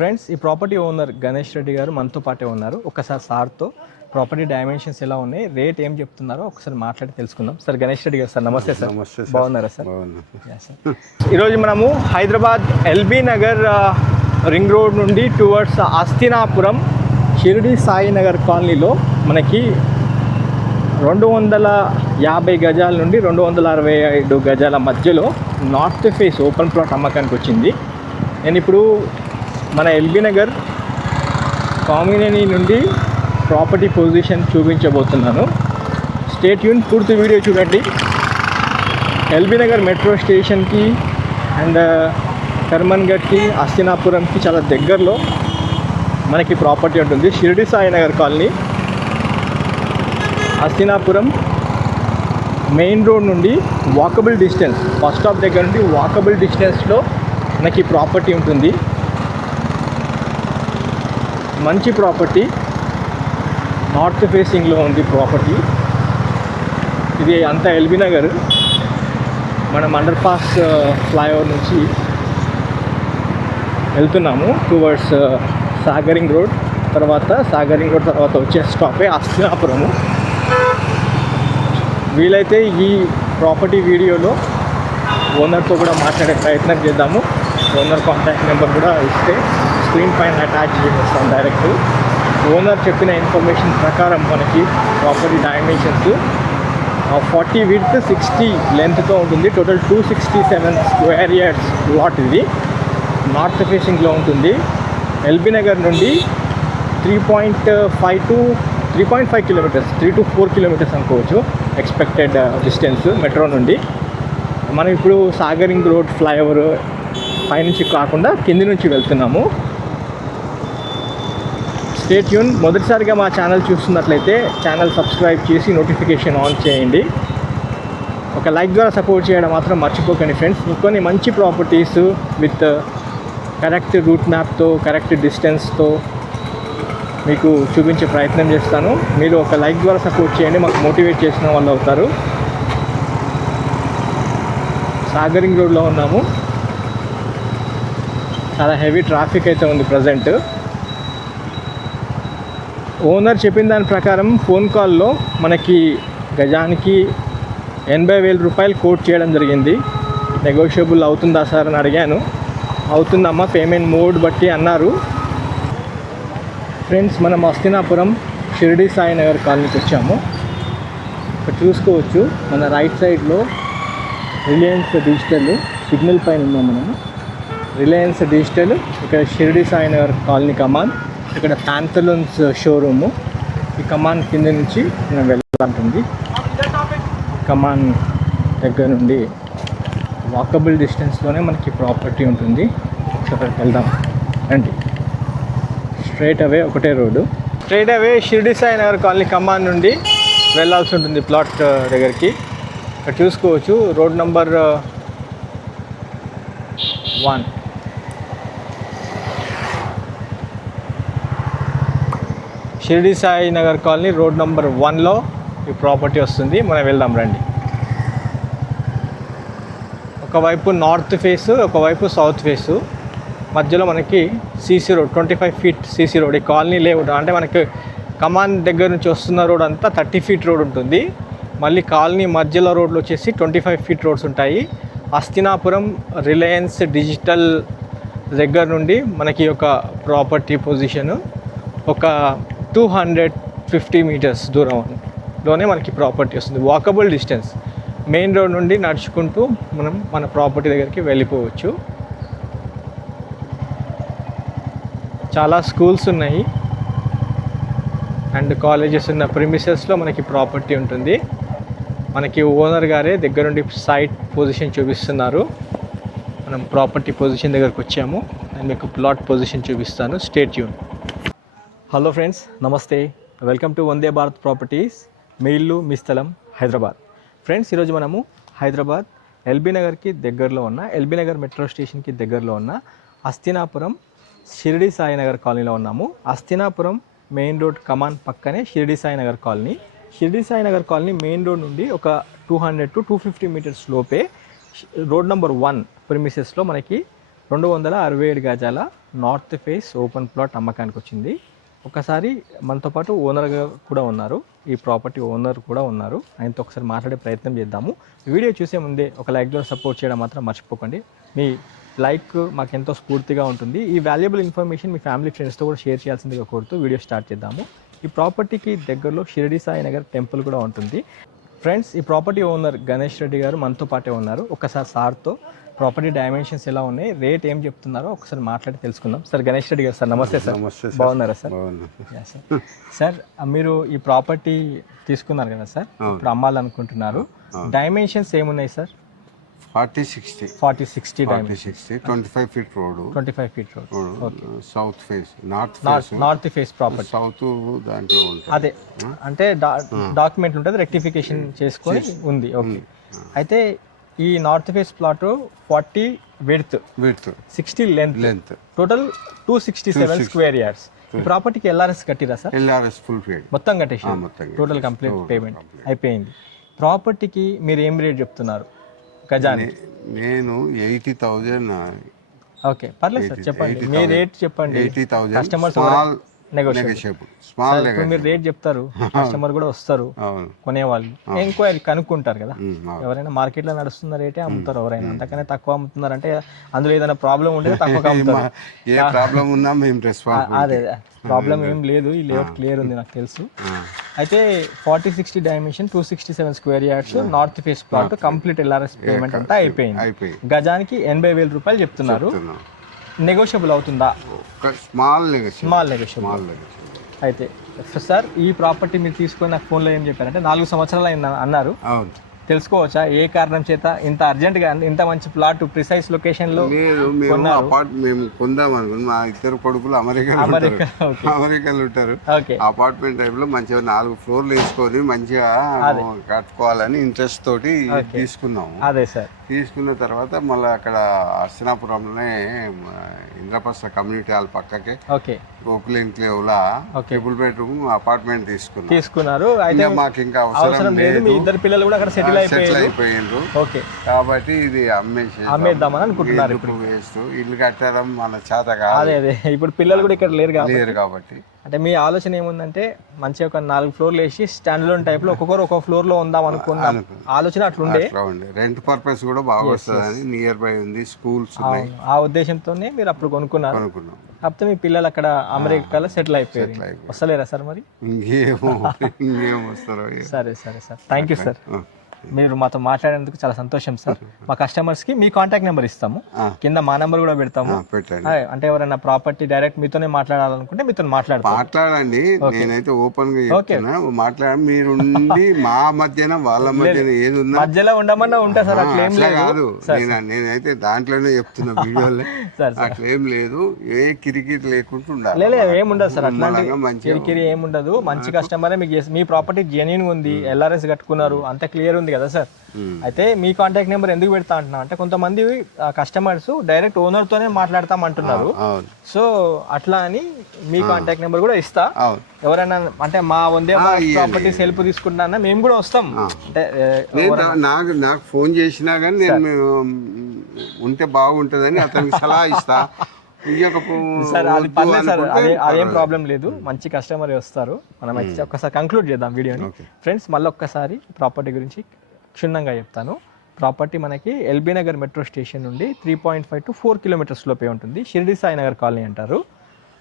Friends, ఈ property owner Ganesh Reddy గారు మనతో పాటే ఉన్నారు. ఒకసారి సార్తో ప్రాపర్టీ డైమెన్షన్స్ ఎలా ఉన్నాయి, రేట్ ఏం చెప్తున్నారో ఒకసారి మాట్లాడి తెలుసుకుందాం. సార్ గణేష్ రెడ్డి గారు, సార్ నమస్తే సార్. బాగున్నారా సార్? ఈరోజు మనము Hyderabad LB Nagar ring road నుండి టువర్డ్స్ అస్థినాపురం షిరిడి సాయి నగర్ కాలనీలో మనకి 250 గజాల నుండి 265 గజాల మధ్యలో నార్త్ ఫేస్ ఓపెన్ ప్లాట్ అమ్మకానికి వచ్చింది. నేను ఇప్పుడు మన ఎల్బీ నగర్ కామినేని నుండి ప్రాపర్టీ పొజిషన్ చూపించబోతున్నాను. స్టే ట్యూన్, పూర్తి వీడియో చూడండి. ఎల్బీ నగర్ మెట్రో స్టేషన్కి అండ్ కర్మన్ఘట్కి అస్థినాపురంకి చాలా దగ్గరలో మనకి ప్రాపర్టీ ఉంటుంది. Shiridi Sai Nagar colony, Asthinapuram main road నుండి వాకబుల్ డిస్టెన్స్, బస్ స్టాప్ దగ్గర నుండి వాకబుల్ డిస్టెన్స్లో మనకి ప్రాపర్టీ ఉంటుంది. మంచి ప్రాపర్టీ, నార్త్ ఫేసింగ్లో ఉంది ప్రాపర్టీ. ఇది అంతా ఎల్బీ నగర్. మనం అండర్ పాస్ ఫ్లైఓవర్ నుంచి వెళ్తున్నాము టువర్డ్స్ సాగరింగ్ రోడ్. సాగరింగ్ రోడ్ తర్వాత వచ్చే స్టాపే అస్థినాపురము. వీలైతే ఈ ప్రాపర్టీ వీడియోలో ఓనర్తో కూడా మాట్లాడే ప్రయత్నం చేద్దాము. ఓనర్ కాంటాక్ట్ నెంబర్ కూడా ఇస్తే స్క్రీన్ పైన అటాచ్ చేస్తాం డైరెక్ట్. ఓనర్ చెప్పిన ఇన్ఫర్మేషన్ ప్రకారం మనకి ప్రాపర్టీ డైమెన్షన్స్ 40 విడ్త్ 60 లెంత్తో ఉంటుంది. Total 267 square yards plot. ఇది నార్త్ ఫేసింగ్లో ఉంటుంది. ఎల్బీ నగర్ నుండి 3.5 కిలోమీటర్స్, 3 to 4 కిలోమీటర్స్ అనుకోవచ్చు ఎక్స్పెక్టెడ్ డిస్టెన్స్ మెట్రో నుండి. మనం ఇప్పుడు సాగరింగ్ రోడ్ ఫ్లైఓవర్ పైనుంచి కాకుండా కింది నుంచి వెళ్తున్నాము. Stay tune. మొదటిసారిగా మా ఛానల్ చూస్తున్నట్లయితే ఛానల్ సబ్స్క్రైబ్ చేసి నోటిఫికేషన్ ఆన్ చేయండి. ఒక లైక్ ద్వారా సపోర్ట్ చేయడం మాత్రం మర్చిపోకండి ఫ్రెండ్స్. ఇంకొన్ని మంచి ప్రాపర్టీస్ విత్ కరెక్ట్ రూట్ మ్యాప్తో, కరెక్ట్ డిస్టెన్స్తో మీకు చూపించే ప్రయత్నం చేస్తాను. మీరు ఒక లైక్ ద్వారా సపోర్ట్ చేయండి, మాకు మోటివేట్ చేసిన వాళ్ళు అవుతారు. సాగరింగ్ రోడ్లో ఉన్నాము. చాలా హెవీ ట్రాఫిక్ అయితే ఉంది ప్రజెంట్. ఓనర్ చెప్పిన దాని ప్రకారం ఫోన్ కాల్లో మనకి గజానికి 80,000 రూపాయలు కోట్ చేయడం జరిగింది. నెగోషియబుల్ అవుతుందా సార్ అని అడిగాను. అవుతుందమ్మా, పేమెంట్ మోడ్ బట్టి అన్నారు. ఫ్రెండ్స్, మనం అస్థినాపురం షిరిడి సాయి నగర్ కాలనీకి వచ్చాము. ఇక్కడ చూసుకోవచ్చు మన రైట్ సైడ్లో రిలయన్స్ డిజిటల్ సిగ్నల్ పైన ఉన్నాం మనము. రిలయన్స్ డిజిటల్, ఇక్కడ షిరిడి సాయి నగర్ కాలనీ కమాన్, ఇక్కడ ప్యాంథలూన్స్ షోరూము. ఈ కమాన్ కింద నుంచి మనం వెళ్ళాలంటుంది. కమాన్ దగ్గర నుండి వాకబుల్ డిస్టెన్స్లోనే మనకి ప్రాపర్టీ ఉంటుంది. ఒకసారి వెళ్దాం రండి. స్ట్రైట్ అవే ఒకటే రోడ్డు. Straight away Shiridi Sai Nagar colony కమాన్ నుండి వెళ్ళాల్సి ఉంటుంది ప్లాట్ దగ్గరికి. ఇక్కడ చూసుకోవచ్చు road number 1. Shiridi Sai Nagar colony road number 1లో ఈ ప్రాపర్టీ వస్తుంది. మనం వెళ్దాం రండి. ఒకవైపు నార్త్ ఫేసు, ఒకవైపు సౌత్ ఫేసు. మధ్యలో మనకి CC road, 25 feet CC road. ఈ కాలనీ లేఅవుట్ అంటే మనకి కమాన్ దగ్గర నుంచి వస్తున్న రోడ్ అంతా 30 ఫీట్ రోడ్ ఉంటుంది. మళ్ళీ కాలనీ మధ్యలో రోడ్లు వచ్చేసి 25 ఫీట్ రోడ్స్ ఉంటాయి. అస్థినాపురం రిలయన్స్ డిజిటల్ దగ్గర నుండి మనకి ఒక ప్రాపర్టీ పొజిషను ఒక 250 మీటర్స్ దూరంలోనే మనకి ప్రాపర్టీ వస్తుంది. వాకబుల్ డిస్టెన్స్, మెయిన్ రోడ్ నుండి నడుచుకుంటూ మనం మన ప్రాపర్టీ దగ్గరికి వెళ్ళిపోవచ్చు. చాలా స్కూల్స్ ఉన్నాయి అండ్ కాలేజెస్ ఉన్న ప్రిమిసెస్లో మనకి ప్రాపర్టీ ఉంటుంది. మనకి ఓనర్ గారే దగ్గర నుండి సైట్ పొజిషన్ చూపిస్తున్నారు. మనం ప్రాపర్టీ పొజిషన్ దగ్గరకు వచ్చాము. నేను మీకు ప్లాట్ పొజిషన్ చూపిస్తాను. Stay tune. హలో ఫ్రెండ్స్, నమస్తే. Welcome to Vande Bharat properties. మీ ఇల్లు మీ స్థలం హైదరాబాద్. ఫ్రెండ్స్, ఈరోజు మనము హైదరాబాద్ ఎల్బీ నగర్కి దగ్గరలో ఉన్న, ఎల్బీ నగర్ మెట్రో స్టేషన్కి దగ్గరలో ఉన్న అస్థినాపురం షిరిడి సాయి నగర్ కాలనీలో ఉన్నాము. అస్థినాపురం మెయిన్ రోడ్ కమాన్ పక్కనే Shiridi Sai Nagar colony. Shirdi Sai Nagar colony main road నుండి ఒక 200 to 250 మీటర్స్ లోపే రోడ్ నెంబర్ 1 ప్రిమిసెస్లో మనకి 267 గజాల నార్త్ ఫేస్ ఓపెన్ ప్లాట్ అమ్మకానికి వచ్చింది. ఒకసారి మనతో పాటు ఓనర్గా కూడా ఉన్నారు, ఈ ప్రాపర్టీ ఓనర్ కూడా ఉన్నారు. ఆయనతో ఒకసారి మాట్లాడే ప్రయత్నం చేద్దాము. వీడియో చూసే ముందే ఒక లైక్ ద్వారా సపోర్ట్ చేయడం మాత్రం మర్చిపోకండి. మీ లైక్ మాకు ఎంతో స్ఫూర్తిగా ఉంటుంది. ఈ వాల్యుబుల్ ఇన్ఫర్మేషన్ మీ ఫ్యామిలీ ఫ్రెండ్స్తో కూడా షేర్ చేయాల్సిందిగా కోరుతూ వీడియో స్టార్ట్ చేద్దాము. ఈ ప్రాపర్టీకి దగ్గరలో షిరిడి సాయి నగర్ టెంపుల్ కూడా ఉంటుంది. ఫ్రెండ్స్, ఈ ప్రాపర్టీ ఓనర్ గణేష్ రెడ్డి గారు మనతో పాటే ఉన్నారు. ఒకసారి సార్తో ప్రాపర్టీ డైమెన్షన్స్ ఎలా ఉన్నాయి, రేట్ ఏం చెప్తున్నారో ఒకసారి మాట్లాడి తెలుసుకుందాం. సార్ గణేష్ రెడ్డి గారు, సార్ నమస్తే సార్. బాగున్నారా సార్? సార్, మీరు ఈ ప్రాపర్టీ తీసుకున్నారు కదా సార్, ఇప్పుడు అమ్మాలనుకుంటున్నారు. డైమెన్షన్స్ ఏమున్నాయి sir? 40-60 25 feet road, 25 feet road. South face, north face property. South దాంట్లో అదే అంటే డాక్యుమెంట్ ఉంటుంది, రెక్టిఫికేషన్ చేసుకొని ఉంది. ఓకే. అయితే ఈ north face plot 40 width, 60 length, total 267 square yards. ఈ ప్రాపర్టీకి ఎల్ఆర్ఎస్ కట్టిరా సార్? ఎల్ఆర్ఎస్ ఫుల్ పేడ్, మొత్తం కట్టేసి టోటల్ కంప్లీట్ పేమెంట్ అయిపోయింది. ప్రాపర్టీకి మీరు ఏం రేట్ చెప్తున్నారు గజానికి? నేను 80,000. ఓకే, పర్లేదు సార్, చెప్పండి మీ రేట్ చెప్పండి. 80,000 కస్టమర్స్ నెగోషియబుల్. మీరు రేట్ చెప్తారు, కస్టమర్ కూడా వస్తారు, కొనేవాళ్ళు ఎంక్వైరీ కనుక్కుంటారు కదా. ఎవరైనా మార్కెట్ లో నడుస్తున్న రేటే అమ్ముతారు, ఎవరైనా అంతకనే తక్కువ అమ్ముతున్నారు అంటే అందులో ఏదైనా ప్రాబ్లం ఉంటే తక్కువ అమ్ముతారు. ఏ ప్రాబ్లం ఉన్నా మేము రెస్పాన్సిబుల్. అదే ప్రాబ్లం ఏం లేదు, ఈ లేఅవుట్ క్లియర్ ఉంది నాకు తెలుసు. అయితే 40-60 dimension, 267 square yards, north face plot, complete LRS payment అంతా అయిపోయింది. గజానికి 80,000 రూపాయలు చెప్తున్నారు. నెగోషియబుల్ అవుతుందా? Small negotiable. అయితే సార్, ఈ ప్రాపర్టీ మీరు తీసుకొని నాకు ఫోన్లో ఏం చెప్పారంటే 4 సంవత్సరాలు అన్నారు. తెలుసుకోవచ్చా ఏ కారణం చేత ఇంత అర్జెంట్గా ఇంత మంచి ప్లాట్ ప్రిసైజ్ లొకేషన్లో? మేము కొందాం అనుకున్నాం. మా ఇద్దరు కొడుకులు అమెరికాలో ఉంటారు. అపార్ట్మెంట్ టైప్ లో మంచిగా 4 ఫ్లోర్లు వేసుకొని మంచిగా కట్టుకోవాలని ఇంట్రెస్ట్ తోటి తీసుకున్నాము. అదే సార్, తీసుకున్న తర్వాత మళ్ళీ అక్కడ హస్తినాపురంలోనే ఇంద్రప్రస్థ కమ్యూనిటీ హాల్ పక్కకే గోకుల్ ఎన్క్లేవ్లా ట్రిపుల్ బెడ్రూమ్ అపార్ట్మెంట్ తీసుకున్నారు. అయితే మాకు ఇంకా అవసరం లేదు, మీ ఇద్దరు పిల్లలు కూడా అక్కడ సెటిల్ అయిపోయిండ్రు. ఓకే, కాబట్టి ఇది అమ్మేద్దామని అనుకుంటున్నారు. ఇప్పుడు వేస్ట్, ఇల్లు కట్టడం మన చేత కాదు. అదే ఇప్పుడు పిల్లలు కూడా ఇక్కడ లేరు కాబట్టి అంటే మీ ఆలోచన ఏముందంటే మంచిగా ఒక 4 ఫ్లోర్లు వేసి స్టాండ్ లోన్ టైప్ లో ఒక్కొక్కరు ఒక్కొక్క ఫ్లోర్ లో ఉందాం అనుకున్నాం. ఆలోచన అట్లుండే. రెంట్ పర్పస్ కూడా బాగా వస్తుంది, నియర్ బై ఉంది, స్కూల్స్ ఉన్నాయి. ఆ ఉద్దేశంతోనే మీరు అప్పుడు కొనుక్కున్నారు. కాకపోతే మీ పిల్లలు అక్కడ అమెరికాలో సెటిల్ అయిపోయారు. వస్తలేరా సార్ మరి? ఇంకేం వస్తారో. సరే సార్, థ్యాంక్ యూ సార్. మీరు మాతో మాట్లాడేందుకు చాలా సంతోషం సార్. మా కస్టమర్స్ కి మీ కాంటాక్ట్ నెంబర్ ఇస్తాము, కింద మా నెంబర్ కూడా పెడతాము. అంటే ఎవరైనా ప్రాపర్టీ డైరెక్ట్ మీతోనే మాట్లాడాలనుకుంటే మీతో మాట్లాడండి. నేనైతే ఓపెన్ గా చెప్తున్నా, మాట్లాడండి. మీరు మా మధ్యన వాళ్ళ మధ్యన ఏది ఉన్నా మధ్యలో ఉండమన్నా ఉంటా సార్, అట్లేం లేదు. నేనైతే దాంట్లోనే చెప్తున్నా వీడియోలో, అట్లేం లేదు. ఏ కిరికిరి లేకుండా ఉండాలి. లేదు, ఏముండదు సార్, అట్లాంటి కిరికిరి ఏముండదు. మంచి కస్టమరే మీకు, మీ ప్రాపర్టీ జెన్యూన్ ఉంది, ఎల్ఆర్ఎస్ కట్టుకున్నారు, అంత క్లియర్ ఉంది కదా సార్. అయితే మీ కాంటాక్ట్ నెంబర్ ఎందుకు పెడతా అంటున్నా అంటే కొంతమంది కస్టమర్స్ డైరెక్ట్ ఓనర్ తోనే మాట్లాడతాం అంటున్నారు. సో అట్లా అని మీ కాంటాక్ట్ నెంబర్ కూడా ఇస్తా. ఎవరైనా అంటే మా వందే ప్రాపర్టీ సెల్ఫ్ తీసుకుంటున్నా మేము కూడా వస్తాం. అంటే నాకు ఫోన్ చేసినా కానీ నేను ఉంటే బాగుంటుందని అతనికి సలహా ఇస్తా. సార్ అది పర్లేదు సార్, అదేం ప్రాబ్లం లేదు. మంచి కస్టమర్ వస్తారు. మనం ఒక్కసారి కంక్లూడ్ చేద్దాం వీడియోని. ఫ్రెండ్స్, మళ్ళీ ఒక్కసారి ప్రాపర్టీ గురించి క్షుణ్ణంగా చెప్తాను. ప్రాపర్టీ మనకి ఎల్బీ నగర్ మెట్రో స్టేషన్ నుండి 3.5 to 4 kilometers లోపే ఉంటుంది. షిరిడి సాయి నగర్ కాలనీ అంటారు.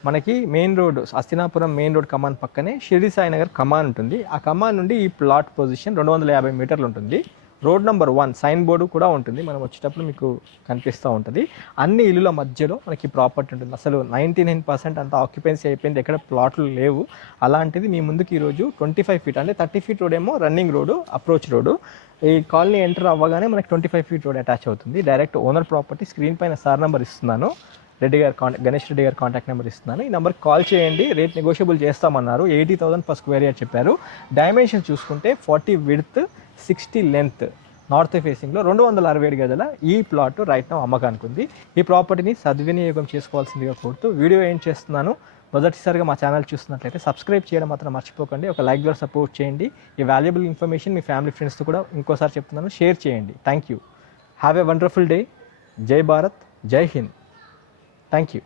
మనకి main road, Hasthinapuram main road కమాన్ పక్కనే షిరిడి సాయి నగర్ కమాన్ ఉంటుంది. ఆ కమాన్ నుండి ఈ ప్లాట్ పొజిషన్ 250 మీటర్లు ఉంటుంది. రోడ్ నెంబర్ 1 సైన్ బోర్డు కూడా ఉంటుంది, మనం వచ్చేటప్పుడు మీకు కనిపిస్తూ ఉంటుంది. అన్ని ఇల్లుల మధ్యలో మనకి ప్రాపర్టీ ఉంటుంది. అసలు 99% అంతా ఆక్యుపెన్సీ అయిపోయింది, ఎక్కడ ప్లాట్లు లేవు. అలాంటిది మీ ముందుకు ఈరోజు 25 feet అంటే 30 feet రోడ్ ఏమో రన్నింగ్ రోడ్డు, అప్రోచ్ రోడ్డు. ఈ కాలనీ ఎంటర్ అవ్వగానే మనకి 25 feet రోడ్ అటాచ్ అవుతుంది. Direct owner property. స్క్రీన్ పైన సార్ నెంబర్ ఇస్తున్నాను, గణేష్ రెడ్డి గారి కాంటాక్ట్ నెంబర్ ఇస్తున్నాను. ఈ నెంబర్కి కాల్ చేయండి. రేట్ నెగోషియబుల్ చేస్తామన్నారు. 80,000 per square yard చెప్పారు. డైమెన్షన్ చూసుకుంటే 40 విడ్త్, 60 లెంత్, నార్త్ ఫేసింగ్లో 267 గజాల ఈ ప్లాట్ రైట్ నౌ అమ్మకానికి ఉంది. ఈ ప్రాపర్టీని సద్వినియోగం చేసుకోవాల్సిందిగా కోరుతూ వీడియో ఏం చేస్తున్నాను. మొదటిసారిగా మా ఛానల్ చూస్తున్నట్లయితే సబ్స్క్రైబ్ చేయడం మాత్రం మర్చిపోకండి. ఒక లైక్ ద్వారా సపోర్ట్ చేయండి. ఈ వాల్యుబుల్ ఇన్ఫర్మేషన్ మీ ఫ్యామిలీ ఫ్రెండ్స్తో కూడా ఇంకోసారి చెప్తున్నాను, షేర్ చేయండి. Thank you. Have a wonderful day. జై భారత్, జై హింద్. Thank you.